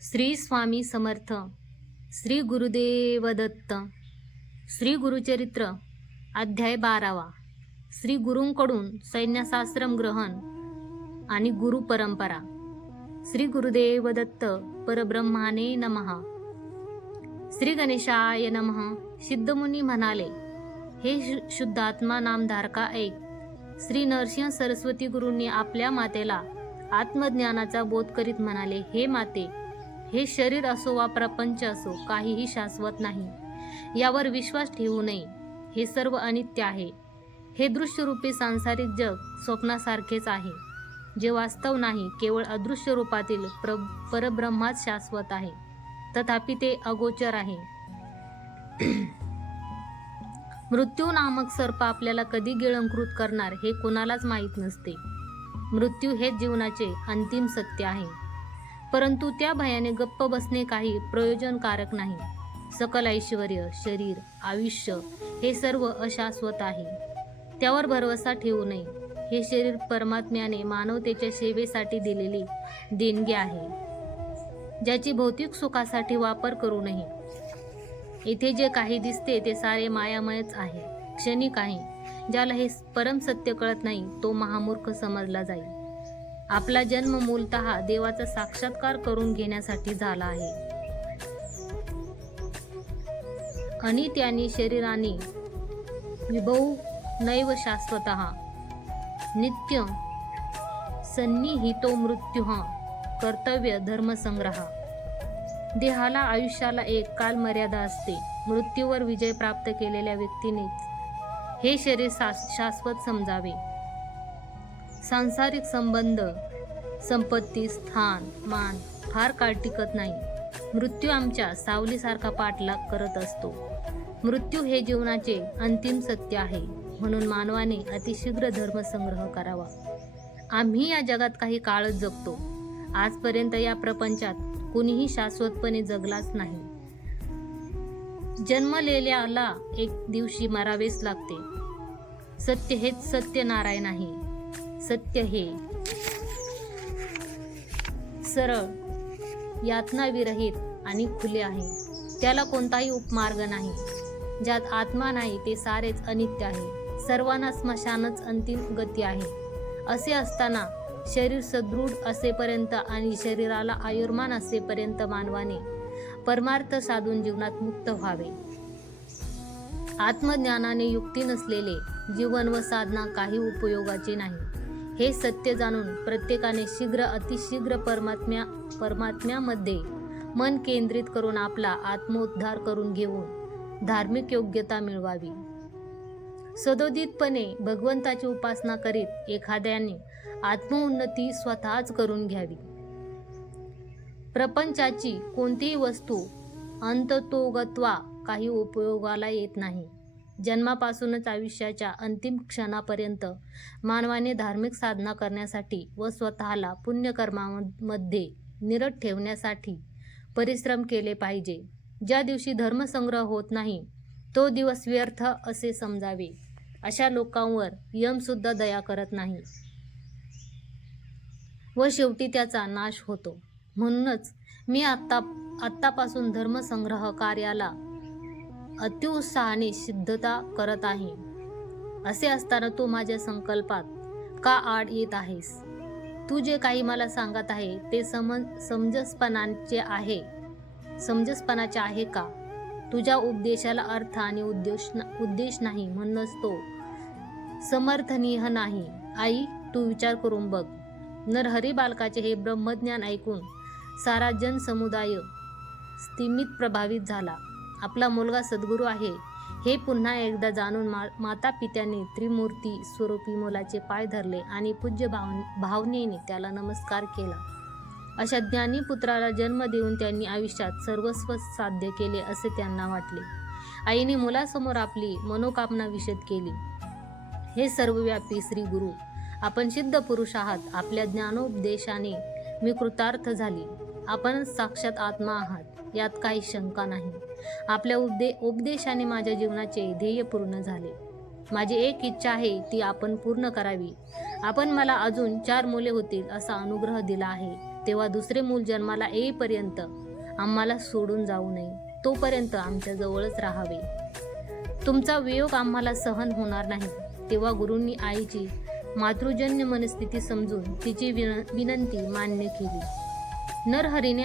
श्री स्वामी समर्थ. श्री गुरुदेव दत्त. श्री गुरुचरित्र अध्याय 12वा. श्री गुरूंकडून सैन्यशास्त्रम ग्रहण आणि गुरु परंपरा. श्री गुरुदेव दत्त परब्रह्माने नमः. श्री गणेशाय नमः. सिद्धमुनी म्हणाले, हे शुद्धात्मा नामधारका ऐक. श्री नरसिंह सरस्वती गुरूंनी आपल्या मातेला आत्मज्ञानाचा बोध करीत म्हणाले, हे माते, हे शरीर असो वा प्रपंच असो, काहीही शाश्वत नाही. यावर विश्वास ठेवू नये. हे सर्व अनित्य आहे. हे दृश्यरूपी सांसारिक जग स्वप्नासारखेच आहे, जे वास्तव नाही. केवळ अदृश्य रूपातील परब्रह्माच शाश्वत आहे, तथापि ते अगोचर आहे. मृत्यू नामक सर्प आपल्याला कधी गिळंकृत करणार हे कोणालाच माहीत नसते. मृत्यू हेच जीवनाचे अंतिम सत्य आहे, परंतु त्या भयाने गप्प बसणे काही प्रयोजनकारक नाही. सकल ऐश्वर, शरीर, आयुष्य हे सर्व अशाश्वत आहे. त्यावर भरवसा ठेवू नये. हे शरीर परमात्म्याने मानवतेच्या सेवेसाठी दिलेली देणगी आहे, ज्याची भौतिक सुखासाठी वापर करू नये. इथे जे काही दिसते ते सारे मायामयच आहे, क्षणिक आहे. ज्याला हे परम सत्य कळत नाही तो महामूर्ख समजला जाईल. आपला जन्म मूलतः देवाचा साक्षात्कार करून घेण्यासाठी झाला आहे. अनित्यानी शरीराने विभव नैव शाश्वतः नित्य सन्निहितो मृत्युः कर्तव्य धर्मसंग्रह. देहाला आयुष्याला एक कालमर्यादा असते. मृत्यूवर विजय प्राप्त केलेल्या व्यक्तीनेच हे शरीर शाश्वत समजावे. सांसारिक संबंध, संपत्ती, स्थान, मान फार काळ टिकत नाही. मृत्यू आमच्या सावलीसारखा पाठलाग करत असतो. मृत्यू हे जीवनाचे अंतिम सत्य आहे, म्हणून मानवाने अतिशीघ्र धर्मसंग्रह करावा. आम्ही या जगात काही काळच जगतो. आजपर्यंत या प्रपंचात कुणीही शाश्वतपणे जगलाच नाही. जन्मलेल्याला एक दिवशी मरावेच लागते. सत्य हेच सत्यनारायण आहे. सत्य हे सरळ, यातनाविरहित आणि खुले आहे. त्याला कोणताही उपमार्ग नाही. ज्यात आत्मा नाही ते सारेच अनित्य आहे. सर्वांना स्मशानच अंतिम गती आहे. असे असताना शरीर सदृढ असेपर्यंत आणि शरीराला आयुर्मान असेपर्यंत मानवाने परमार्थ साधून जीवनात मुक्त व्हावे. आत्मज्ञानाने युक्ती नसलेले जीवन व साधना काही उपयोगाचे नाही. हे सत्य जाणून प्रत्येकाने शीघ्र अतिशीघ्र परमात्म्यामध्ये मन केंद्रित करून आपला आत्मोद्धार करून घेऊन धार्मिक योग्यता मिळवावी. सदोदितपणे भगवंताची उपासना करीत एखाद्याने आत्मोन्नती स्वतःच करून घ्यावी. प्रपंचाची कोणतीही वस्तू अंततोगत्वा काही उपयोगाला येत नाही. जन्मापासूनच आयुष्याच्या अंतिम क्षणापर्यंत मानवाने धार्मिक साधना करण्यासाठी व स्वतःला पुण्यकर्मामध्ये निरत ठेवण्यासाठी परिश्रम केले पाहिजे. ज्या दिवशी धर्मसंग्रह होत नाही तो दिवस व्यर्थ असे समजावे. अशा लोकांवर यमसुद्धा दया करत नाही व शेवटी त्याचा नाश होतो. म्हणूनच मी आत्तापासून धर्मसंग्रह कार्याला अतिउत्साहाने सिद्धता करत आहे. असे असताना तू माझ्या संकल्पात का आड येत आहेस? तू जे काही मला सांगत आहे ते समंजसपणाचे आहे का? तुझ्या उपदेशाला अर्थ आणि उद्देश नाही, म्हणूनच तो समर्थनीय नाही. आई, तू विचार करून बघ. नरहरी बालकाचे हे ब्रह्मज्ञान ऐकून सारा जनसमुदाय स्तिमित प्रभावित झाला. आपला मुलगा सद्गुरू आहे हे पुन्हा एकदा जाणून माता पित्यांनी त्रिमूर्ती स्वरूपी मुलाचे पाय धरले आणि पूज्य भावनेने त्याला नमस्कार केला. अशा ज्ञानी पुत्राला जन्म देऊन त्यांनी आयुष्यात सर्वस्व साध्य केले असे त्यांना वाटले. आईने मुलासमोर आपली मनोकामना विशद केली. हे सर्वव्यापी श्री गुरु, आपण सिद्ध पुरुष आहात. आपल्या ज्ञानोपदेशाने मी कृतार्थ झाली. आपण साक्षात आत्मा आहात, यात काही शंका नाही. आपल्या उपदेशाने माझ्या जीवनाचे ध्येय पूर्ण झाले. माझी एक इच्छा आहे ती आपण पूर्ण करावी. आपण मला अजून 4 मुले होतील असा अनुग्रह दिला आहे. तेव्हा दुसरे मूल जन्माला येईपर्यंत आम्हाला सोडून जाऊ नये, तोपर्यंत आमच्या जवळच राहावे. तुमचा वियोग आम्हाला सहन होणार नाही. तेव्हा गुरूंनी आईची मातृजन्य मनस्थिती समजून तिची विनंती मान्य केली. नरहरीने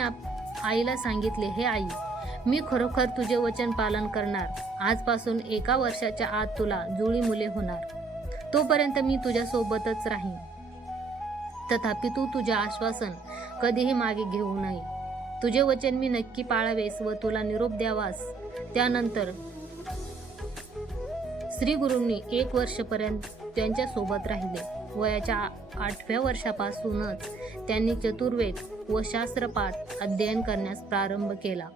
आईला सांगितले, हे आई, मी खरोखर तुझे वचन पालन करणार. आजपासून 1 वर्षाच्या आत तुला जुळी मुले होणार. तोपर्यंत मी तुझ्या सोबतच राहीन. तथापि तू तुझे आश्वासन कधीही मागे घेऊ नये. तुझे वचन मी नक्की पाळावेस व तुला निरोप द्यावास. त्यानंतर श्री गुरूंनी 1 वर्षपर्यंत त्यांच्या सोबत राहिले. वयाच्या 8व्या वर्षापासूनच त्यांनी चतुर्वेद व शास्त्रपाठ अध्ययन करण्यास प्रारंभ केला.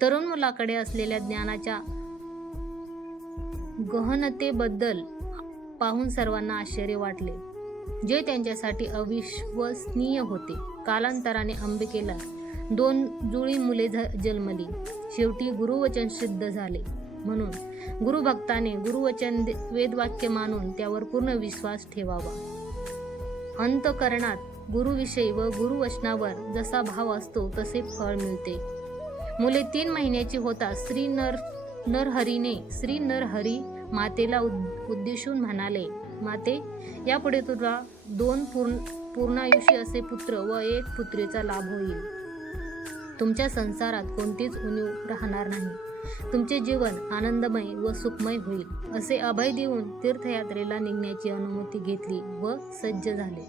तरुण मुलाकडे असलेल्या ज्ञानाच्या गहनतेबद्दल पाहून सर्वांना आश्चर्य वाटले, जे त्यांच्यासाठी अविश्वसनीय होते. कालांतराने अंबिकेला 2 जुळी मुले जन्मली. शेवटी गुरुवचन सिद्ध झाले. म्हणून गुरुभक्ताने गुरुवचन वेदवाक्य मानून त्यावर पूर्ण विश्वास ठेवावा. अंतःकरणात गुरुविषयी व गुरुवचनावर जसा भाव असतो तसे फळ मिळते. मुले 3 महिन्याची होताच श्री नरहरी मातेला उद्देशून म्हणाले, माते, यापुढे तुला 2 पूर्णायुषी असे पुत्र व 1 पुत्रीचा लाभ होईल. तुमच्या संसारात कोणतीच उणीव राहणार नाही. तुमचे जीवन आनंदमय व सुखमय होईल. असे अभय देऊन तीर्थयात्रेला निघण्याची अनुमती घेतली व सज्ज झाले.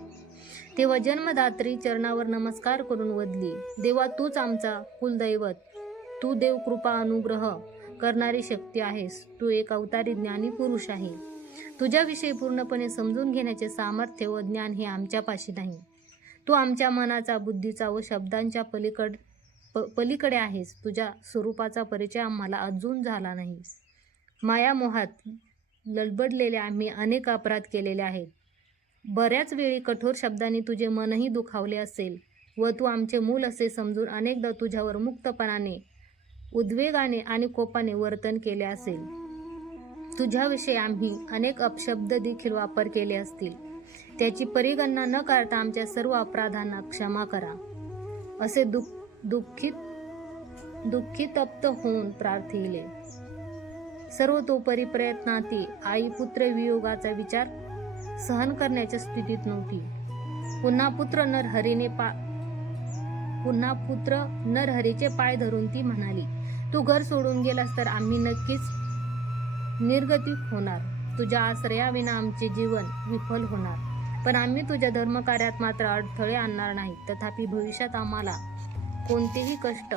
तेव्हा जन्मदात्री चरणावर नमस्कार करून वदली, देवा, तूच आमचा कुलदैवत. तू देव कृपा अनुग्रह करणारी शक्ती आहेस. तू एक अवतारी ज्ञानी पुरुष आहे. तुझ्याविषयी पूर्णपणे समजून घेण्याचे सामर्थ्य व ज्ञान हे आमच्यापाशी नाही. तू आमच्या मनाचा, बुद्धीचा व शब्दांच्या पलीकडे आहेस. तुझ्या स्वरूपाचा परिचय आम्हाला अजून झाला नाही. मायामोहात लडबडलेले आम्ही अनेक अपराध केलेले आहेत. बऱ्याच वेळी कठोर शब्दांनी तुझे मनही दुखावले असेल व तू आमचे मूल असे समजून अनेकदा तुझ्यावर मुक्तपणाने, उद्वेगाने आणि कोपाने वर्तन केले असेल. तुझ्याविषयी आम्ही अनेक अपशब्द देखील वापर केले असतील. त्याची परिगणना न करता आमच्या सर्व अपराधांना क्षमा करा. असे दुःखितप्त होऊन प्रार्थिले. सर्वतोपरी प्रयत्नांती आई पुत्र वियोगाचा विचार सहन करण्याच्या स्थितीत नव्हती. पुन्हा पुत्र नरहरीचे पाय धरून ती म्हणाली, तू घर सोडून गेलास तर आम्ही नक्कीच निर्गतिक होणार. तुझ्या आश्रयाविना आमचे जीवन विफल होणार. पण आम्ही तुझ्या धर्मकार्यात मात्र अडथळे आणणार नाही. तथापि भविष्यात आम्हाला कोणतेही कष्ट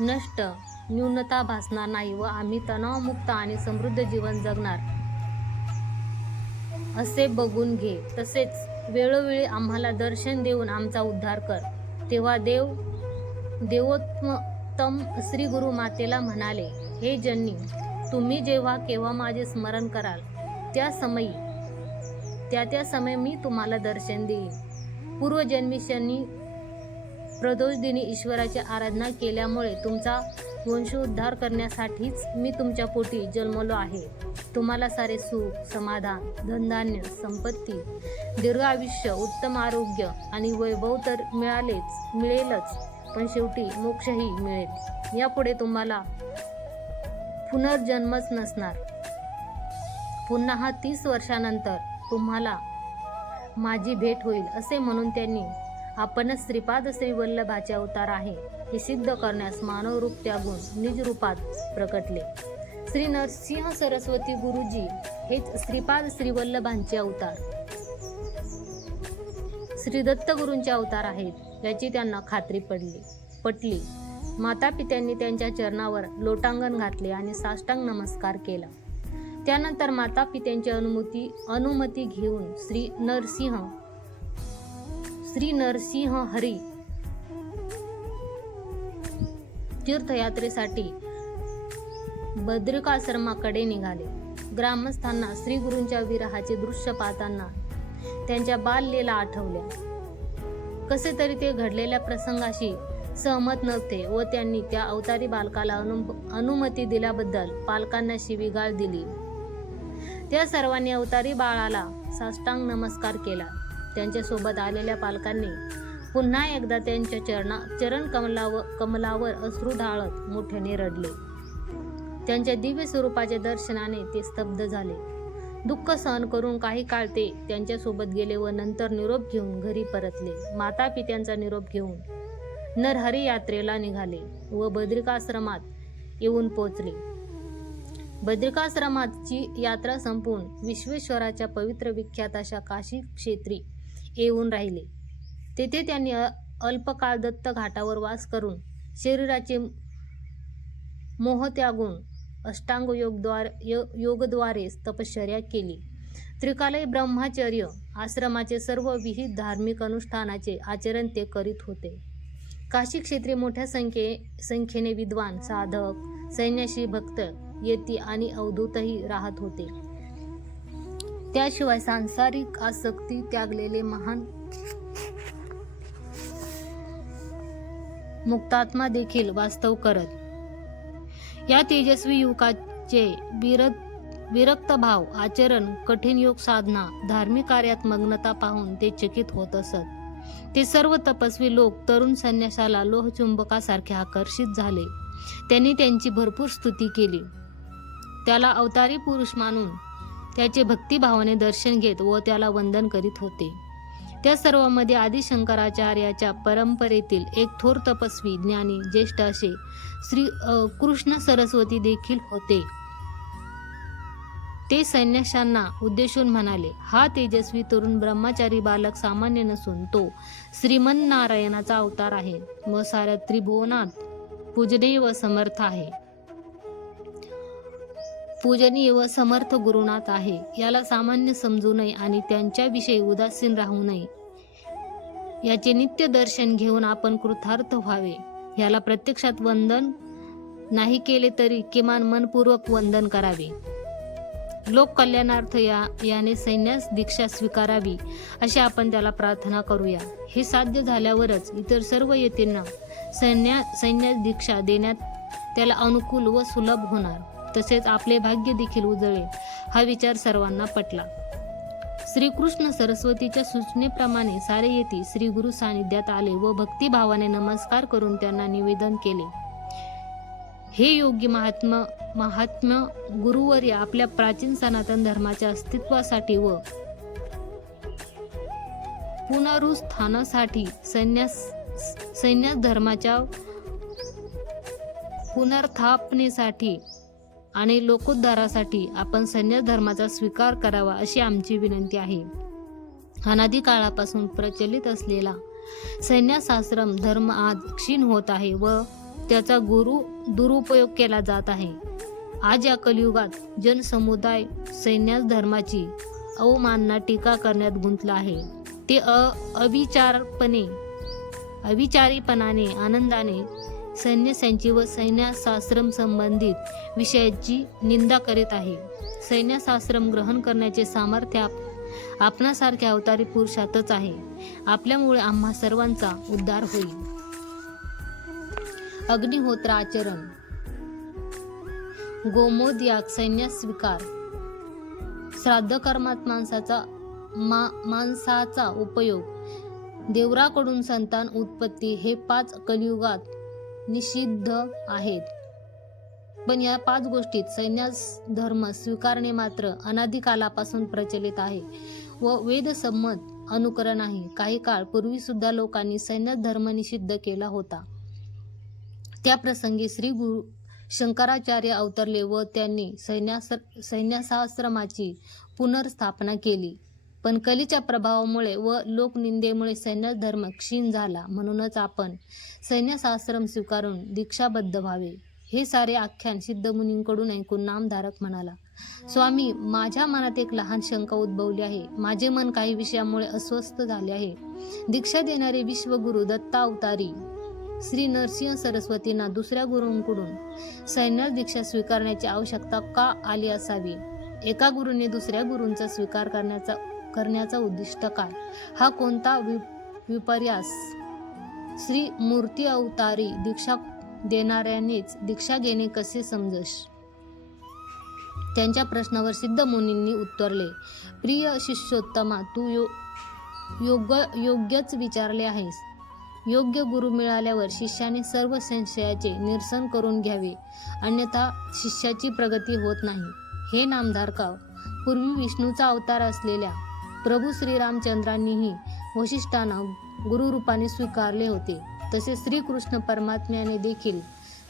नष्ट न्यूनता भासणार नाही व आम्ही तणावमुक्त आणि समृद्ध जीवन जगणार असे बघून घे. तसेच वेळोवेळी आम्हाला दर्शन देऊन आमचा उद्धार कर. तेव्हा देवोत्तम श्री गुरु मातेला म्हणाले, हे जननी, तुम्ही जेव्हा केव्हा माझे स्मरण कराल त्या समय मी तुम्हाला दर्शन देईन. पूर्वजन्मी शनी प्रदोषदिनी ईश्वराची आराधना केल्यामुळे तुमचा वंशोद्धार करण्यासाठीच मी तुमच्या पोटी जन्मलो आहे. तुम्हाला सारे सुख, समाधान, धनधान्य, संपत्ती, दीर्घ आयुष्य, उत्तम आरोग्य आणि वैभव तर मिळेलच, पण शेवटी मोक्षही मिळेल. यापुढे तुम्हाला पुनर्जन्मच नसणार. पुन्हा 30 वर्षानंतर तुम्हाला माझी भेट होईल. असे म्हणून त्यांनी आपणच श्रीपाद श्री वल्लभाचे अवतार आहे हे सिद्ध करण्यास मानव रूप त्यागून निज रूपात प्रकटले. श्री नरसिंह सरस्वती गुरुजी हेच श्रीपाद श्री वल्लभांचे अवतार, श्री दत्त गुरूंचे अवतार आहेत याची त्यांना खात्री पटली. माता पित्यांनी त्यांच्या चरणावर लोटांगण घातले आणि साष्टांग नमस्कार केला. त्यानंतर माता पित्यांची अनुमती घेऊन श्री नरसिंह हरी तीर्थयात्रेसाठी बद्रिकाश्रमाकडे निघाले. ग्रामस्थांना श्री गुरूंच्या विरहाचे दृश्य पाहताना त्यांच्या बाललीला आठवल्या. कसे तरी ते घडलेल्या प्रसंगाशी सहमत नव्हते व त्यांनी त्या अवतारी बालकाला अनुमती दिल्याबद्दल पालकांना शिवीगाळ दिली. त्या सर्वांनी अवतारी बाळाला साष्टांग नमस्कार केला. त्यांच्यासोबत आलेल्या पालकांनी पुन्हा एकदा त्यांच्या चरण कमलावर अश्रू ढाळत मोठ्याने रडले. त्यांच्या दिव्य स्वरूपाच्या दर्शनाने ते स्तब्ध झाले. दुःख सहन करून काही काळ ते त्यांच्यासोबत गेले व नंतर निरोप घेऊन घरी परतले. माता पित्यांचा निरोप घेऊन नरहरी यात्रेला निघाले व बद्रिकाश्रमात येऊन पोचले. बद्रिकाश्रमाची यात्रा संपून विश्वेश्वराच्या पवित्र विख्यात अशा काशी क्षेत्री येऊन राहिले. तेथे त्यांनी अल्पकाळ दत्त घाटावर वास करून शरीराचे मोह त्यागून अष्टांग योगद्वारे तपश्चर्या केली. त्रिकालही ब्रह्मचर्य आश्रमाचे सर्व विहित धार्मिक अनुष्ठानाचे आचरण ते करीत होते. काशी क्षेत्री मोठ्या संख्येने विद्वान, साधक, संन्यासी, भक्त, यती आणि अवधूतही राहत होते. त्याशिवाय सांसारिक आसक्ती त्यागलेले महान मुक्तात्मा देखील वास्तव करत. या तेजस्वी युवकाचे विरक्त भाव, आचरण, कठीण योग साधना, धार्मिक कार्यात मग्नता पाहून ते चकित होत असत. ते सर्व तपस्वी लोक तरुण संन्यासाला लोहचुंबकासारखे आकर्षित झाले. त्यांनी त्यांची भरपूर स्तुती केली. त्याला अवतारी पुरुष मानून त्याचे भक्तिभावाने दर्शन घेत व त्याला वंदन करीत होते. त्या सर्वांमध्ये आदि शंकराचार्याच्या परंपरेतील एक थोर तपस्वी, ज्ञानी, ज्येष्ठ असे श्री कृष्ण सरस्वती देखील होते. ते संन्याशांना उद्देशून म्हणाले, हा तेजस्वी तरुण ब्रह्मचारी बालक सामान्य नसून तो श्रीमन्नारायणाचा अवतार आहे व साऱ्या त्रिभुवनात पूजनीय व समर्थ आहे. पूजनीय व समर्थ गुरुनाथ आहे. याला सामान्य समजू नये आणि त्यांच्याविषयी उदासीन राहू नये. याचे नित्य दर्शन घेऊन आपण कृतार्थ व्हावे. याला प्रत्यक्षात वंदन नाही केले तरी किमान मनपूर्वक वंदन करावे. लोक कल्याणार्थ याने संन्यास दीक्षा स्वीकारावी अशी आपण त्याला प्रार्थना करूया. हे साध्य झाल्यावरच इतर सर्व यतींना संन्यास दीक्षा देण्यात त्याला अनुकूल व सुलभ होणार. तसेच आपले भाग्य देखील उजळेल. हा विचार सर्वांना पटला. श्रीकृष्ण सरस्वतीच्या सूचनेप्रमाणे सारे येती श्री गुरु सानिध्यात आले व भक्तिभावाने नमस्कार करून त्यांना निवेदन केले. हे योग्य महात्मा गुरुवर्य आपल्या प्राचीन सनातन धर्माच्या अस्तित्वासाठी व पुनरुत्थानासाठी संन्यास धर्माच्या पुनर्स्थापनेसाठी आणि लोकोद्धारासाठी आपण संन्यास धर्माचा स्वीकार करावा अशी आमची विनंती आहे. अनादी काळापासून प्रचलित असलेला संन्यासाश्रम धर्म आज क्षीण होत आहे व त्याचा दुरुपयोग केला जात आहे. आज या कलियुगात जनसमुदाय संन्यास धर्माची अवमानना टीका करण्यात गुंतला आहे. ते अविचारीपणाने आनंदाने संन्यासांची व संन्यासाश्रम संबंधित विषयाची निंदा करीत आहे. संन्यासाश्रम ग्रहण करण्याचे सामर्थ्य आपणासारख्या अवतारी पुरुषातच आहे. आपल्यामुळे आम्हा सर्वांचा उद्धार होईल. अग्निहोत्र आचरण, गोमोद्याग, संन्यास स्वीकार, श्राद्ध कर्मात मांसाचा उपयोग, देवराकडून संतान उत्पत्ती हे 5 कलियुगात निषिद्ध आहेत. पण या 5 गोष्टीत संन्यास धर्म स्वीकारणे मात्र अनादी कालापासून प्रचलित आहे व वेदसंमत अनुकरण आहे. काही काळ पूर्वी सुद्धा लोकांनी संन्यास धर्म निषिद्ध केला होता. त्या प्रसंगी श्री गुरु शंकराचार्य अवतरले व त्यांनी संन्यासाश्रमाची पुनर्स्थापना केली. पण कलीच्या प्रभावामुळे व लोकनिंदेमुळे संन्यास धर्म क्षीण झाला. म्हणूनच आपण संन्यासाश्रम स्वीकारून दीक्षाबद्ध व्हावे. हे सारे आख्यान सिद्धमुनींकडून ऐकून नामधारक म्हणाला, स्वामी, माझ्या मनात एक लहान शंका उद्भवली आहे. माझे मन काही विषयामुळे अस्वस्थ झाले आहे. दीक्षा देणारे विश्वगुरु दत्तावतारी श्री नरसिंह सरस्वतींना दुसऱ्या गुरूंकडून संन्यास दीक्षा स्वीकारण्याची आवश्यकता का आली असावी? एका गुरूने दुसऱ्या गुरूंचा स्वीकार करण्याचा उद्दिष्ट काय? हा कोणता विपर्यास? श्री मूर्ती अवतारी दीक्षा देणाऱ्यानेच दीक्षा घेणे कसे समजश? त्यांच्या प्रश्नावर सिद्ध मुनींनी उत्तरले, प्रिय शिष्योत्तमा, तू योग्यच विचारले आहेस. योग्य गुरु मिळाल्यावर शिष्याने सर्व संशयाचे निरसन करून घ्यावे, अन्यथा शिष्याची प्रगती होत नाही. हे नामधारका, पूर्वी विष्णूचा अवतार असलेल्या प्रभू श्रीरामचंद्रांनीही वशिष्ठांना गुरुरूपाने स्वीकारले होते. तसे श्रीकृष्ण परमात्म्याने देखील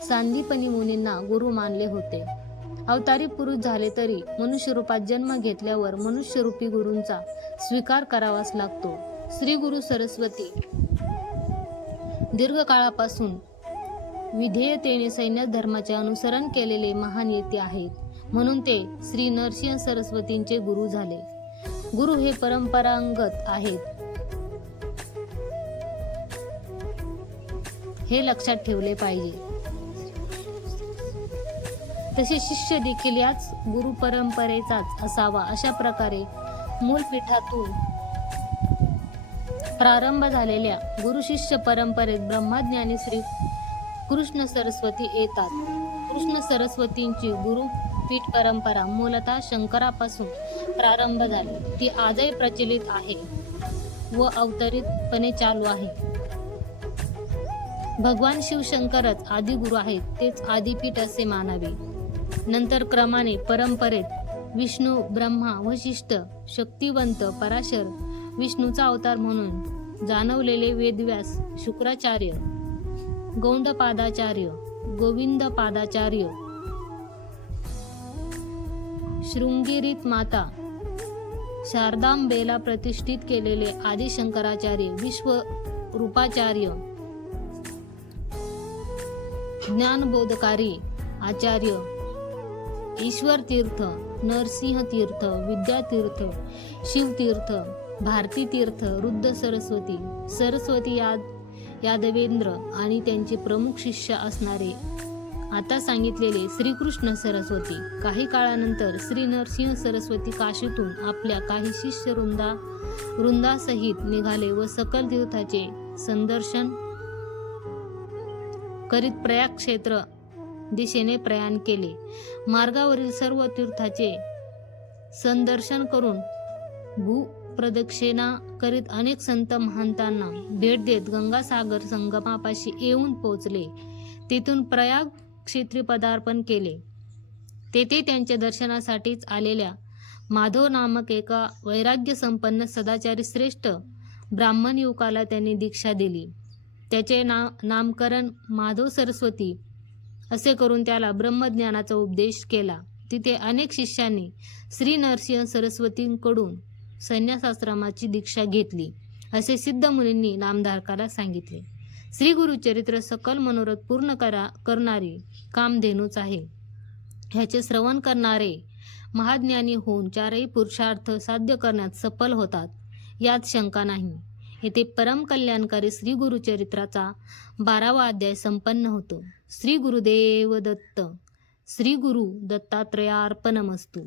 सांदीपनी मुनींना गुरु मानले होते. अवतारी पुरुष झाले तरी मनुष्यरूपात जन्म घेतल्यावर मनुष्यरूपी गुरूंचा स्वीकार करावाच लागतो. श्री गुरु सरस्वती दीर्घकाळापासून विधेयतेने सैन्य धर्माचे अनुसरण केलेले महान येते आहेत, म्हणून ते श्री नरसिंह सरस्वतींचे गुरु झाले. गुरु हे परंपरागत आहेत, हे लक्षात ठेवले पाहिजे. तसे शिष्य देखील याच गुरु परंपरेचाच असावा. अशा प्रकारे मूलपीठातून प्रारंभ झालेल्या गुरु शिष्य परंपरेत ब्रह्मज्ञानी श्री कृष्ण सरस्वती येतात. कृष्ण सरस्वतींची गुरुपीठ परंपरा मूलतः शंकरापासून प्रारंभ झाली. ती आजही प्रचलित आहे व अवतरितपणे चालू आहे. भगवान शिवशंकरच आदिगुरु आहेत, तेच आदिपीठ असे मानावे. नंतर क्रमाने परंपरेत विष्णू, ब्रह्मा, वशिष्ठ, शक्तिवंत, पराशर, विष्णूचा अवतार म्हणून जाणवलेले वेदव्यास, शुक्राचार्य, गौडपादाचार्य, गोविंदपादाचार्य, शृंगेरीत माता शारदांबेला प्रतिष्ठित केलेले आदिशंकराचार्य, विश्वरूपाचार्य, ज्ञानबोधकारी आचार्य, ईश्वरतीर्थ, नरसिंहतीर्थ, विद्यातीर्थ, शिवतीर्थ, भारतीतीर्थ, रुद्र सरस्वती, सरस्वती यादवेंद्र आणि त्यांचे प्रमुख शिष्य असणारे आता सांगितलेले श्रीकृष्ण सरस्वती. काही काळानंतर श्री नरसिंह सरस्वती काशीतून आपल्या काही शिष्य वृंदासहित निघाले व सकल तीर्थाचे संदर्शन करीत प्रयाग क्षेत्र दिशेने प्रयाण केले. मार्गावरील सर्व तीर्थाचे संदर्शन करून भूप्रदक्षिणा करीत अनेक संत महंतांना भेट देत गंगासागर संगमापाशी येऊन पोचले. तेथून प्रयाग क्षेत्री पदार्पण केले. तेथे त्यांच्या दर्शनासाठीच आलेल्या माधव नामक एका वैराग्य संपन्न सदाचारी श्रेष्ठ ब्राह्मण युवकाला त्यांनी दीक्षा दिली. त्याचे नामकरण माधव सरस्वती असे करून त्याला ब्रह्मज्ञानाचा उपदेश केला. तिथे अनेक शिष्यांनी श्री नरसिंह सरस्वतींकडून संन्यासाश्रमाची दीक्षा घेतली, असे सिद्ध मुनींनी नामधारकाला सांगितले. श्री गुरुचरित्र सकल मनोरथ पूर्ण करणारी कामधेनूच आहे. ह्याचे श्रवण करणारे महाज्ञानी होऊन चारही पुरुषार्थ साध्य करण्यात सफल होतात, यात शंका नाही. येथे परम कल्याणकारी श्री गुरुचरित्राचा 12वा अध्याय संपन्न होतो. श्री गुरुदेव दत्त. श्री गुरु दत्तात्रयार्पणमस्तु.